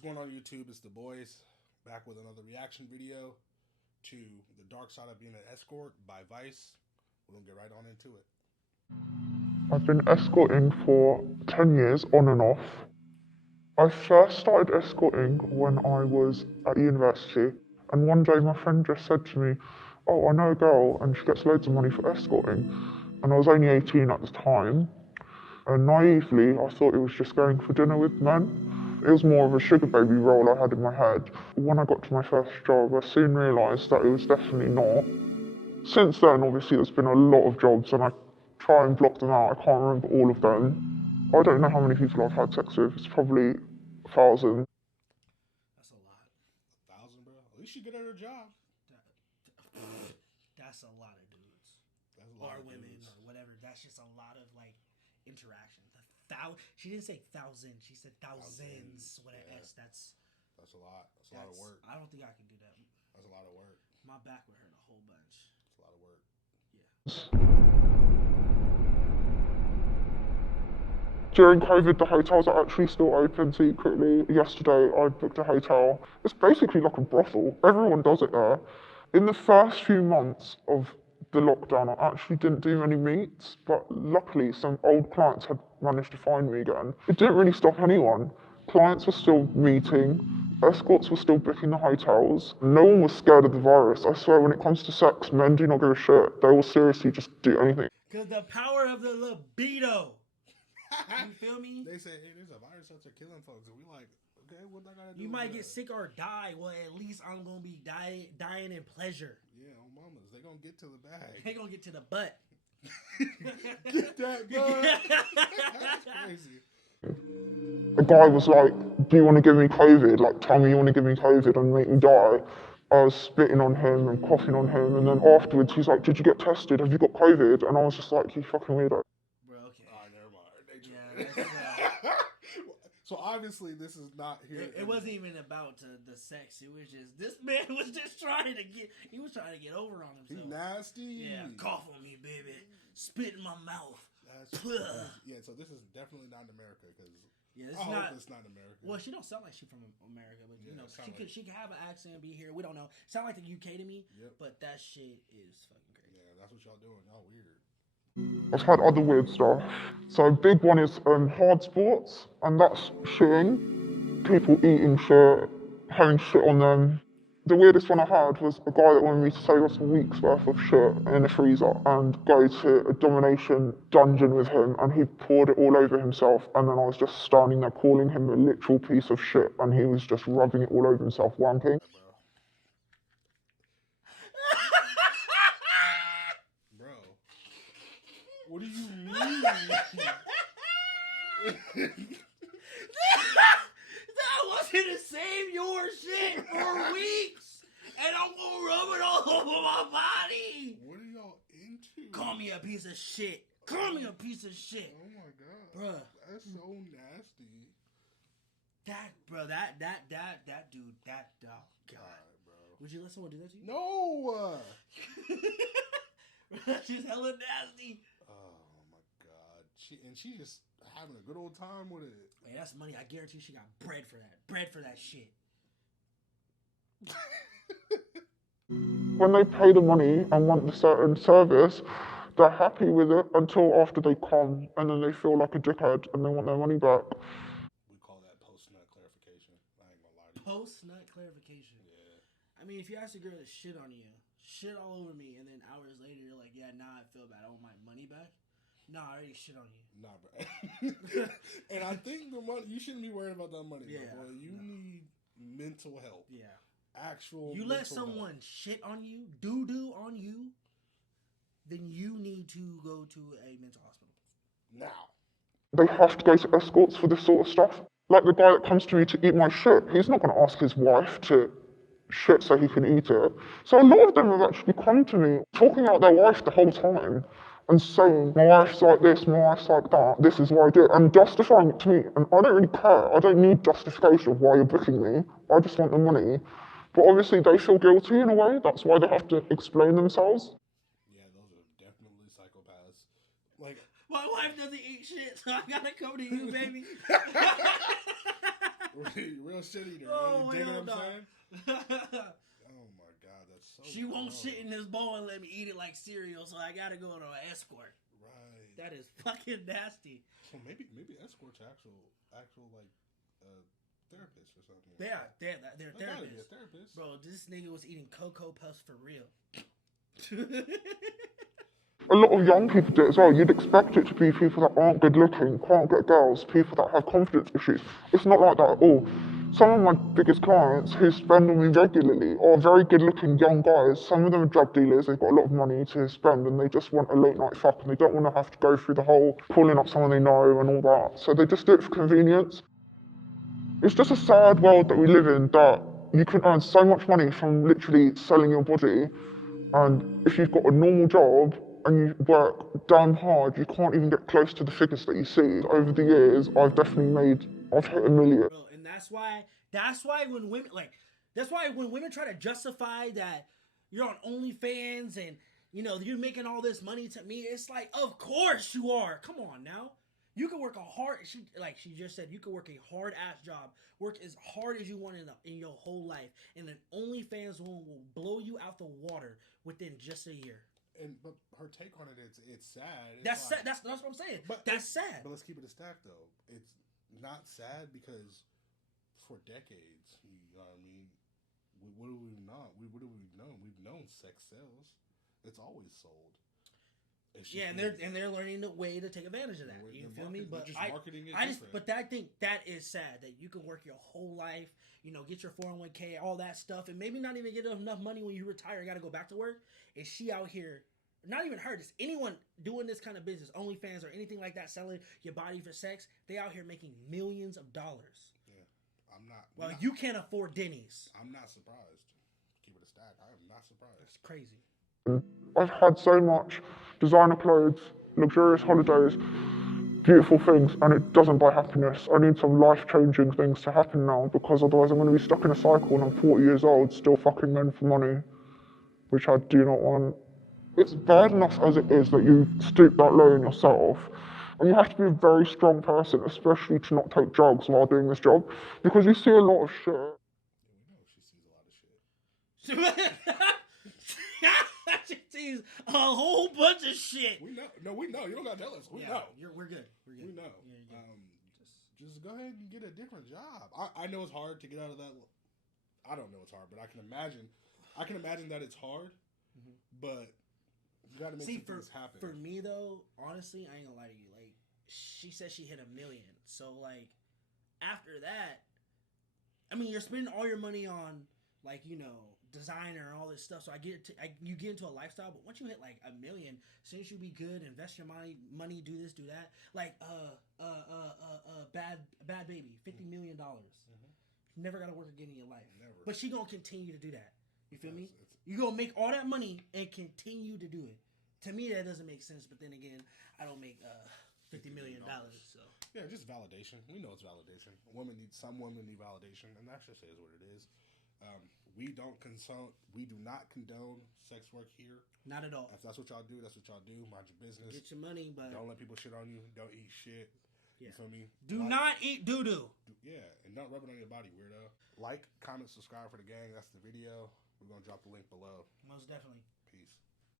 What's going on YouTube? It's the boys back with another reaction video to The Dark Side of Being an Escort by Vice. We're going to get right on into it. I've been escorting for 10 years on and off. I first started escorting when I was at university, and one day my friend just said to me, "Oh, I know a girl and she gets loads of money for escorting." And I was only 18 at the time, and naively I thought it was just going for dinner with men. It was more of a sugar baby role I had in my head. When I got to my first job, I soon realised that it was definitely not. Since then, obviously, there's been a lot of jobs, and I try and block them out. I can't remember all of them. I don't know how many people I've had sex with. It's probably 1,000. That's a lot. 1,000, bro? At least you get at her job. That's a lot of dudes. That's a lot Or of women dudes. or whatever. That's just a lot of like interaction. She didn't say thousand. She said thousands with an S. That's a lot. That's a lot of work. I don't think I can do that. That's a lot of work. My back would hurt a whole bunch. That's a lot of work. Yeah. During COVID, the hotels are actually still open secretly. Yesterday, I booked a hotel. It's basically like a brothel. Everyone does it there. In the first few months of the lockdown, I actually didn't do many meets, but luckily some old clients had managed to find me again. It didn't really stop anyone. Clients were still meeting, escorts were still booking the hotels. No one was scared of the virus. I swear, when it comes to sex, men do not give a shit. They will seriously just do anything. Because the power of the libido. You feel me? They say, hey, there's a virus out there killing folks. And we like, okay, what I gotta do? You might get sick or die. Well, at least I'm going to be dying in pleasure. Yeah, on mamas. They gonna get to the bag. They going to get to the butt. Get that bug. That's crazy. A guy was like, "Do you want to give me COVID? Like, tell me you want to give me COVID and make me die." I was spitting on him and coughing on him, and then afterwards he's like, "Did you get tested? Have you got COVID?" And I was just like, "You fucking weirdo." Bro, okay. Never mind. Yeah, So obviously this is not here. It wasn't even about the sex. It was just, this man was just trying to get over on himself. He nasty. Yeah, cough on me, baby. Spit in my mouth. Yeah, so this is definitely not in America because yeah, hope it's not America. Well, she don't sound like she's from America, but you know, she could have an accent, be here. We don't know. Sound like the UK to me. Yep. But that shit is fucking crazy. Yeah, that's what y'all doing. Y'all weird. I've had other weird stuff. So a big one is hard sports, and that's shitting. People eating shit, having shit on them. The weirdest one I had was a guy that wanted me to save us a week's worth of shit in a freezer and go to a domination dungeon with him, and he poured it all over himself, and then I was just standing there calling him a literal piece of shit, and he was just rubbing it all over himself, wanking. Bro, what do you mean? I was gonna save your shit for weeks, and I'm gonna rub it all over my body. What are y'all into? Call me a piece of shit. Call me a piece of shit. Oh my god, bruh. That's so nasty. That dude, oh god, bro. Would you let someone do that to you? No. That's just hella nasty. Oh my god, she just having a good old time with it. Hey, that's money. I guarantee she got bread for that. Bread for that shit. When they pay the money and want the certain service, they're happy with it until after they come, and then they feel like a dickhead and they want their money back. We call that post-nut clarification. I ain't gonna lie to you. Post-nut clarification. Yeah. I mean, if you ask a girl to shit on you, shit all over me, and then hours later you're like, yeah, now I feel bad. I want my money back. Nah, I already shit on you. Nah, bro. And I think the money, you shouldn't be worried about that money, bro. You need mental help. Yeah. Actual You let someone shit on you, doo-doo on you, then you need to go to a mental hospital. Now. They have to go to escorts for this sort of stuff. Like the guy that comes to me to eat my shit, he's not going to ask his wife to shit so he can eat it. So a lot of them have actually come to me talking about their wife the whole time and saying, "My wife's like this, my wife's like that, this is why I do it," and justifying it to me. And I don't really care. I don't need justification of why you're booking me. I just want the money. But obviously they feel guilty in a way. That's why they have to explain themselves. Yeah, those are definitely psychopaths. Like, my wife doesn't eat shit, so I gotta come to you, baby. Real shit eater. Oh, You dig what hell I'm no. saying? Oh my god, that's so. She won't gross. shit in this bowl and let me eat it like cereal, so I gotta go to an escort. Right. That is fucking nasty. So maybe escorts actual like therapist or something. They're They gotta be a therapists. therapist. Bro, this nigga was eating Cocoa Puffs for real. A lot of young people do it as well. You'd expect it to be people that aren't good looking, can't get girls, people that have confidence issues. It's not like that at all. Some of my biggest clients who spend on me regularly are very good looking young guys. Some of them are drug dealers, they've got a lot of money to spend and they just want a late night fuck and they don't want to have to go through the whole calling up someone they know and all that. So they just do it for convenience. It's just a sad world that we live in that you can earn so much money from literally selling your body. And if you've got a normal job and you work damn hard, you can't even get close to the figures that you see. Over the years, I've hit $1 million. Bro, and that's why when women try to justify that you're on OnlyFans and you're making all this money to me, it's like, of course you are. Come on now. You can work she just said, you can work a hard ass job, work as hard as you want in your whole life, and an OnlyFans woman will blow you out the water within just a year. But her take on it, it's sad. That's sad. That's what I'm saying. But that's sad. But let's keep it a stack though. It's not sad because for decades, you know what I mean. What do we not? What have we known? We've known sex sells. It's always sold. Yeah, and they're learning the way to take advantage of that. You feel me? But I think that is sad that you can work your whole life, get your 401k, all that stuff, and maybe not even get enough money when you retire. Got to go back to work. And she out here, not even her, just anyone doing this kind of business, OnlyFans or anything like that, selling your body for sex, they out here making millions of dollars. Yeah, I'm not. Well, you can't afford Denny's. I'm not surprised. Keep it a stack. I am not surprised. It's crazy. I've had so much designer clothes, luxurious holidays, beautiful things, and it doesn't buy happiness. I need some life-changing things to happen now because otherwise I'm going to be stuck in a cycle and I'm 40 years old still fucking men for money, which I do not want. It's bad enough as it is that you stoop that low in yourself, and you have to be a very strong person, especially to not take drugs while doing this job, because you see a lot of shit. Yeah, we know she sees a lot of shit. She sees a whole bunch of shit. We know. No, we know. You don't gotta tell us. We know. We're good. We know. Just go ahead and get a different job. I know it's hard to get out of that. I don't know it's hard, but I can imagine that it's hard. Mm-hmm. But you gotta make some things happen. For me though, honestly, I ain't gonna lie to you. Like, she said she hit $1 million. So like, after that, I mean, you're spending all your money on designer and all this stuff. So you get into a lifestyle, but once you hit like $1 million, since you be good, invest your money, do this, do that. Like bad baby, $50 million. Mm-hmm. Never gotta work again in your life. Never. But she gonna continue to do that. You feel me? You gonna make all that money and continue to do it. To me, that doesn't make sense. But then again, I don't make $50 million. So yeah, just validation. We know it's validation. Some women need validation, and that just is what it is. We do not condone sex work here. Not at all. If that's what y'all do, that's what y'all do. Mind your business. Get your money, but don't let people shit on you. Don't eat shit. Yeah. You feel me? Do not eat doo-doo. Yeah, and don't rub it on your body, weirdo. Like, comment, subscribe for the gang. That's the video. We're going to drop the link below. Most definitely.